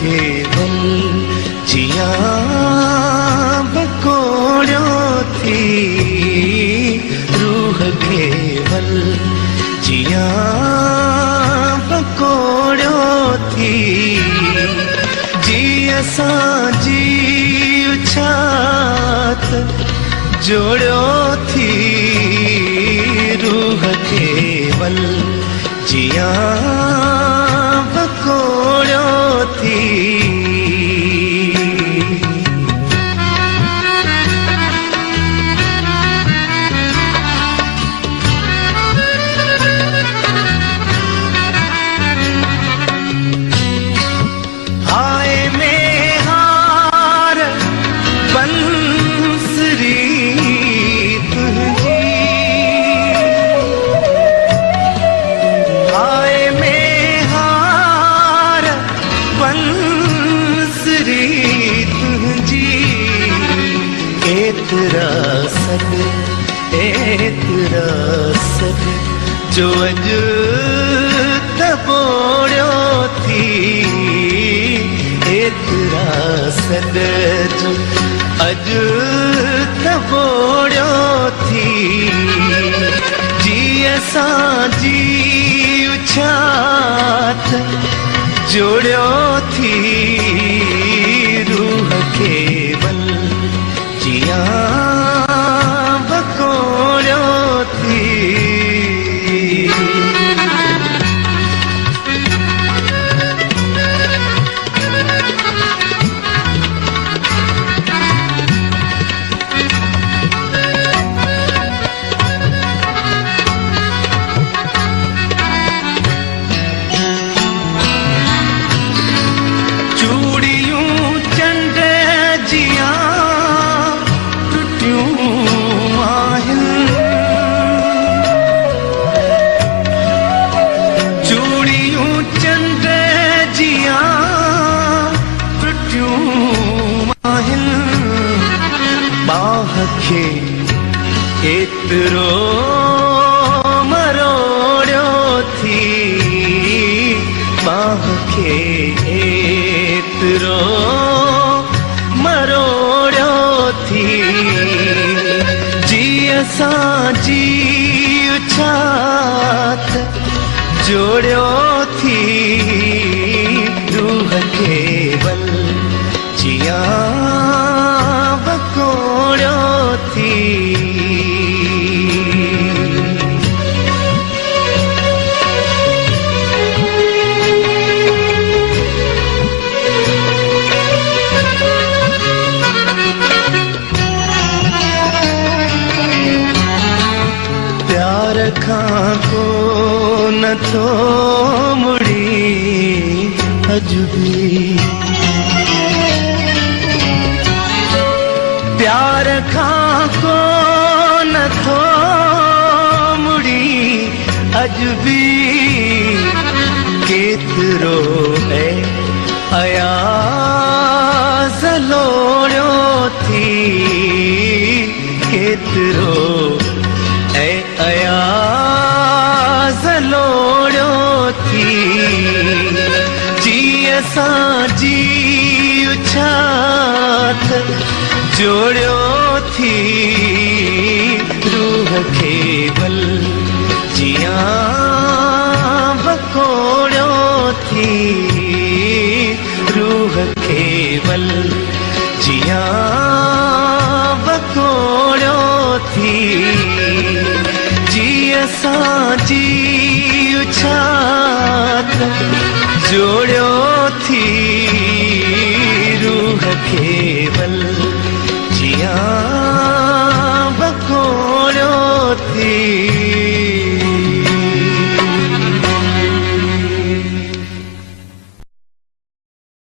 केवल जिया बकोड़ो थी, रूह केवल जिया बकोड़ो थी, जी असां जी उछात जोड़ो थी, रूह केवल जिया एतिरा सद जो अॼु तबोड़ियो थी, एतिरा सद जो अॼु तबोड़ियो थी, जी असां जी उछात जोड़ियो थी, रूह केवल जिया एतिरो मरोड़ियो थी, बाह खे एतिरो मरोड़ियो थी, जी असां जी उछात जोड़ियो थी, रूह केवल जिया को न थो मुड़ी अॼु बि, प्यार खां को न थो मुड़ी अॼु बि, केतिरो अयाज़ लोड़ियो थी, केतिरो अयाज़ लोड़ियो थी, जी असां जी उछात जोड़ियो थी,